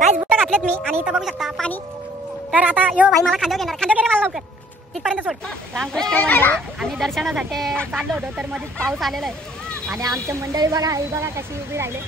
काहीच बुट घातलेत मी आणि इथं बघू शकता पाणी. तर आता यो भाई मला खांद्यावर घेणार, खांद्यावर घे मला लवकर तिथपर्यंत सोड. रामकृष्ण मंडळी आम्ही दर्शनासाठी चाललो होतो तर मध्येच पाऊस आलेला आहे आणि आमच्या मंडळी बघा ही बघा कशी उभी राहिले.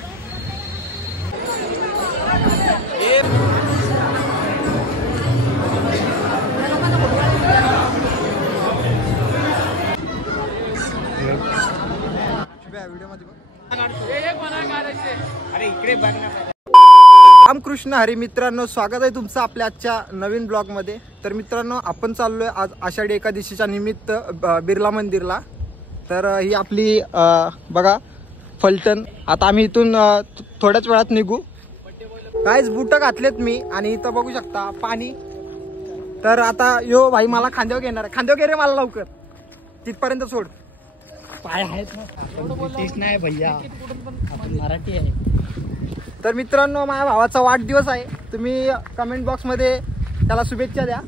रामकृष्ण हरी मित्रांनो, स्वागत आहे तुमचं आपल्या आजच्या नवीन ब्लॉग मध्ये. तर मित्रांनो आपण चाललोय आज आषाढी एकादशीच्या निमित्त बिर्ला मंदिरला. तर ही आपली बघा फलटण. आता आम्ही इथून थोड्याच वेळात निघू. काहीच बुट घातलेत मी आणि इथं बघू शकता पाणी. तर आता यो भाई मला खांद्यावर घेणार आहे, खांद्यावर घे रे मला लवकर तिथपर्यंत सोड. पाय आहेत ना, ब्रिटिश नाही भैया, आपण मराठी आहे. तर मित्रांनो माझ्या भावाचा वाढदिवस आहे, तुम्ही कमेंट बॉक्स मध्ये त्याला शुभेच्छा द्या.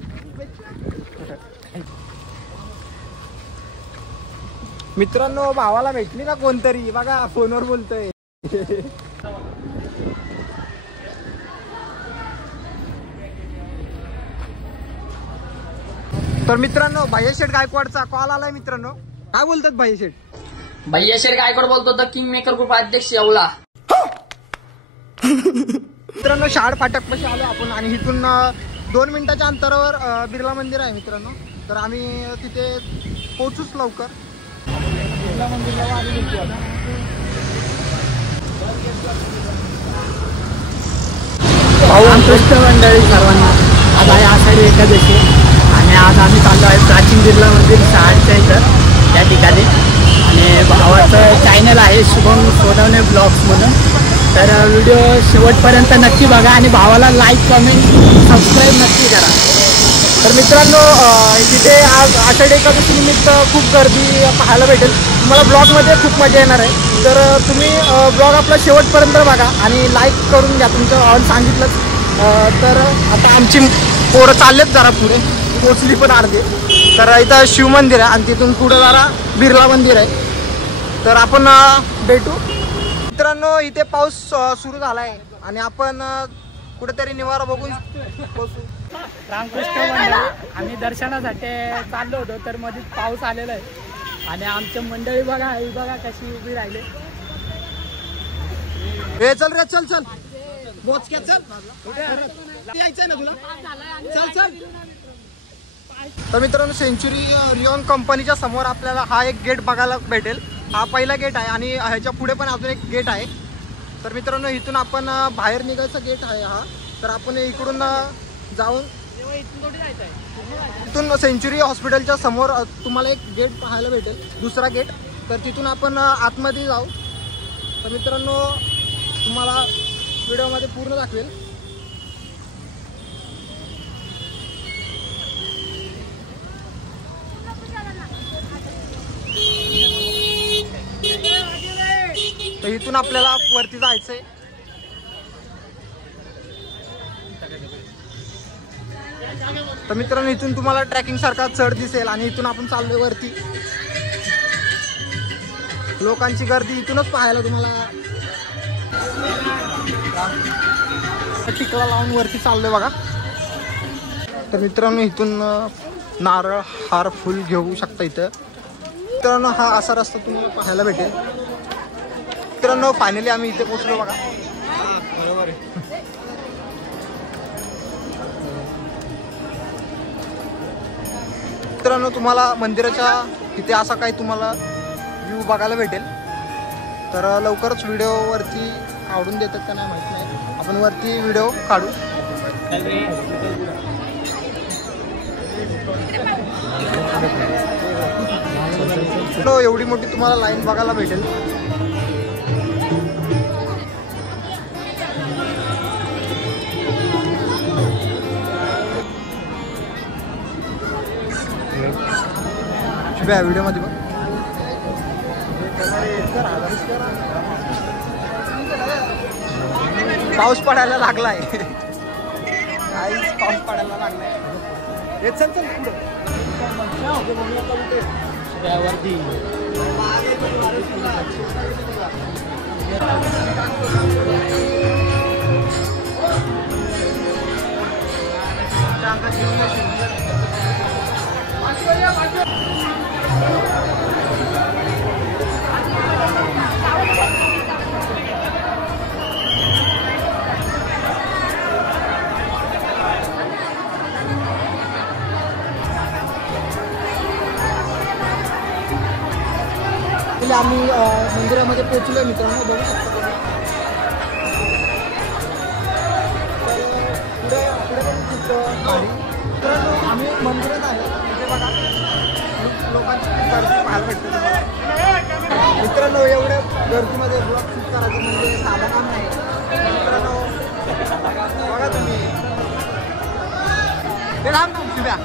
मित्रांनो भावाला भेटली ना कोणतरी, बघा फोनवर बोलतोय. तर मित्रांनो भैया गायकवाडचा कॉल आलाय. मित्रांनो काय बोलतात भैया शेठ? भैया शेठ गायकवाड बोलतो, द किंग मेकर ग्रुप अध्यक्ष येवला. मित्रांनो शाळ फाटक पाशी आलो आपण आणि इथून 2 मिनिटाच्या अंतरावर बिर्ला मंदिर आहे मित्रांनो. तर आम्ही तिथे पोहोचूच लवकर. बिर्ला मंदिरला रामकृष्ण मंडळी सर्वांना, आज आहे आषाढी एकादशी आणि आज आम्ही चाललो आहे प्राचीन बिर्ला मंदिर शहाडच्या इथं त्या ठिकाणी. आणि भावाचं चॅनल आहे शुभम सोनवणे ब्लॉग्स म्हणून. तर व्हिडिओ शेवटपर्यंत नक्की बघा आणि भावाला लाईक कमेंट सबस्क्राईब नक्की करा. तर मित्रांनो तिथे आज आषाढी एकादशी निमित्त खूप गर्दी पाहायला भेटेल तुम्हाला. ब्लॉगमध्ये खूप मजा येणार आहे. तर तुम्ही ब्लॉग आपला शेवटपर्यंत बघा आणि लाईक करून घ्या तुमचं ऑन सांगितलंच. तर आता आमची पोरं चाललेत जरा पुढे, पोचली पण अर्धे. तर इथं शिवमंदिर आहे आणि तिथून पुढं जरा बिर्ला मंदिर आहे. तर आपण भेटू. मित्रांनो इथे पाऊस सुरू झालाय आणि आपण कुठेतरी निवारा बघून बसू. रामकृष्ण मंडळी आम्ही दर्शनासाठी चाललो होतो तर मध्येच पाऊस आलेला आहे आणि आमच्या मंडळी बघा ही बघा कशी उभी राहिले. हे चल रे चल चल बोचक्या चल, यायचंय ना तुला, चल चल. तर मित्रांनो सेंचुरी रिओन कंपनीच्या समोर आपल्याला हा एक गेट बघायला भेटेल. हा पहिला गेट आहे आणि ह्याच्या पुढे पण अजून एक गेट आहे. तर मित्रांनो इथून आपण बाहेर निघायचा गेट आहे हा. तर आपण इकडून जाऊन इथून सेंचुरी हॉस्पिटलच्या समोर तुम्हाला एक गेट पाहायला भेटेल, दुसरा गेट. तर तिथून आपण आतमध्ये जाऊ. तर मित्रांनो तुम्हाला व्हिडिओमध्ये पूर्ण दाखवेल. तर इथून आपल्याला वरती जायचंय. तर मित्रांनो इथून तुम्हाला ट्रॅकिंग सारखा चढ दिसेल आणि इथून आपण चाललोय वरती. लोकांची गर्दी इथूनच पाहायला तुम्हाला. टिकला लावून वरती चाललोय बघा. तर मित्रांनो इथून नारळ हार फुल घेऊ शकता इथं. मित्रांनो हा असा रस्ता तुम्हाला पाहायला भेटेल. मित्रांनो फायनली आम्ही इथे पोहोचलो बघा. बरोबर आहे. मित्रांनो तुम्हाला मंदिराच्या इथे असा काही तुम्हाला व्ह्यू बघायला भेटेल. तर लवकरच व्हिडिओ वरती काढून देतात का नाही माहित नाही, आपण वरती व्हिडिओ काढू. एवढी मोठी तुम्हाला लाईन बघायला भेटेल. व्हिडिओ मध्ये बघ. पाऊस पडायला लागलाय, काहीच पाऊस पडायला लागलाय. हे चल चल त्यावरती आम्ही मंदिरामध्ये पोहोचलो मित्रांनो, बघू शकता पुढे पण खूप भारी. मित्रांनो आम्ही मंदिरात आहे, तिथे बघा लोकांची गर्दी पाहायला भेटते तुम्हाला. मित्रांनो एवढ्या गर्दीमध्ये ब्लॉग शूट करायचं म्हणजे साधं काम नाही मित्रांनो. बघा तुम्ही ते लांब ना शिव्या.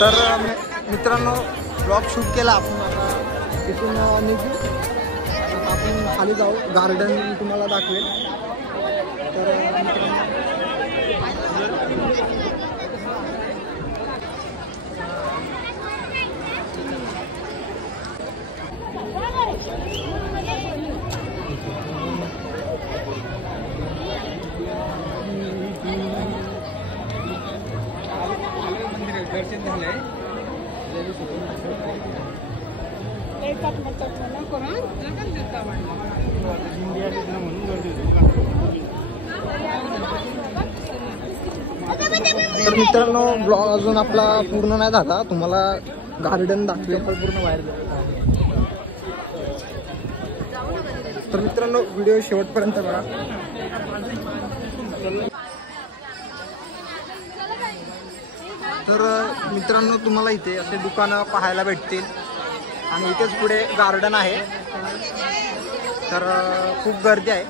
तर मित्रांनो ब्लॉग शूट केला आपण, आता तिथून निघू. आता आपण खाली जाऊ, गार्डन तुम्हाला दाखवेल. तर दर्शन झालंय. तर मित्रांनो ब्लॉग अजून आपला पूर्ण नाही झाला, तुम्हाला गार्डन दाखवेल पूर्ण बाहेर. तर मित्रांनो व्हिडिओ शेवटपर्यंत बघा. तर मित्रांनो तुम्हाला इथे असे दुकानं पाहायला भेटतील आणि इथेच पुढे गार्डन आहे. तर खूप गर्दी आहे.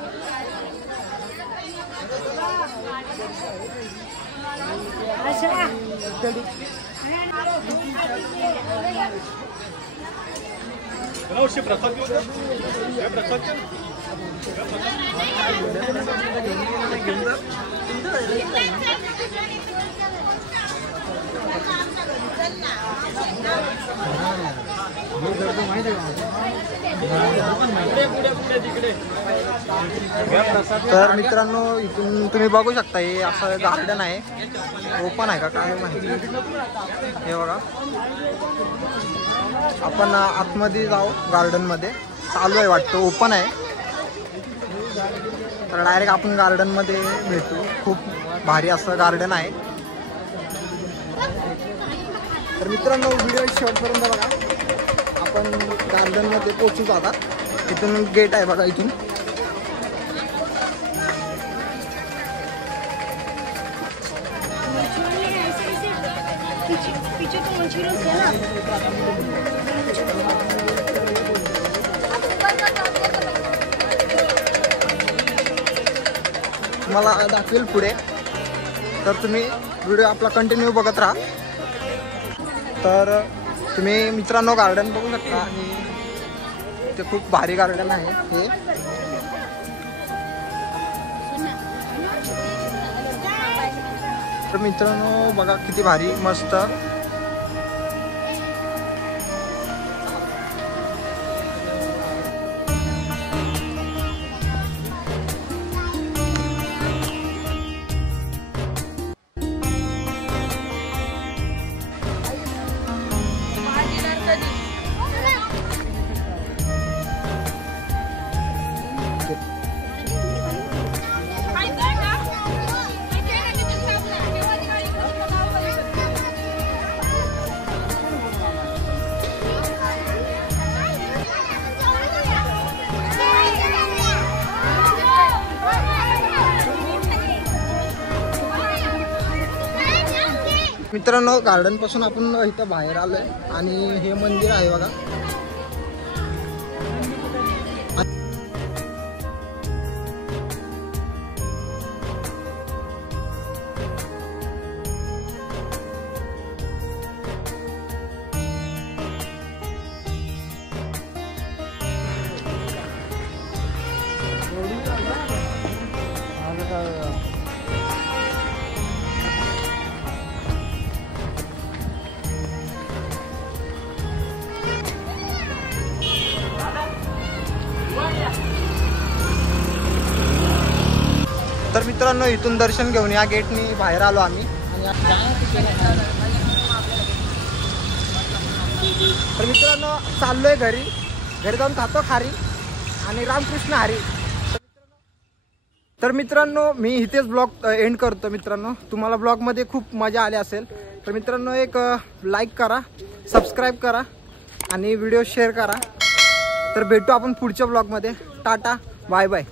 तर मित्रांनो इथून तुम्ही बघू शकता हे असं गार्डन आहे. ओपन आहे का काय माहिती. हे बघा आपण आतमध्ये जाऊ. गार्डन मध्ये चालू आहे वाटतं, ओपन आहे. तर डायरेक्ट आपण गार्डन मध्ये भेटू. खूप भारी असं गार्डन आहे. तर मित्रांनो व्हिडिओ शेवटपर्यंत बघा. आपण गार्डन मध्ये पोहोचू आता. इथून गेट आहे बघा. इथून तुम्हाला दाखवेल पुढे. तर तुम्ही व्हिडिओ आपला कंटिन्यू बघत राहा. तर तुम्ही मित्रांनो गार्डन बघू शकता आणि ते खूप भारी गार्डन आहे हे. तर मित्रांनो बघा किती भारी मस्त. मित्रांनो गार्डन पासून आपण इथं बाहेर आलोय आणि हे मंदिर आहे बघा. तर मित्रांनो इथून दर्शन घेऊन या गेटनी बाहेर आलो आम्ही. तर मित्रांनो चाललोय घरी जाऊन खातो खारी आणि रामकृष्ण हरी. तर मित्रांनो मी इथेच ब्लॉग एंड करतो. मित्रांनो तुम्हाला ब्लॉगमध्ये खूप मजा आली असेल तर मित्रांनो एक लाईक करा, सबस्क्राईब करा आणि व्हिडिओ शेअर करा. तर भेटू आपण पुढच्या ब्लॉगमध्ये. Tata bye bye.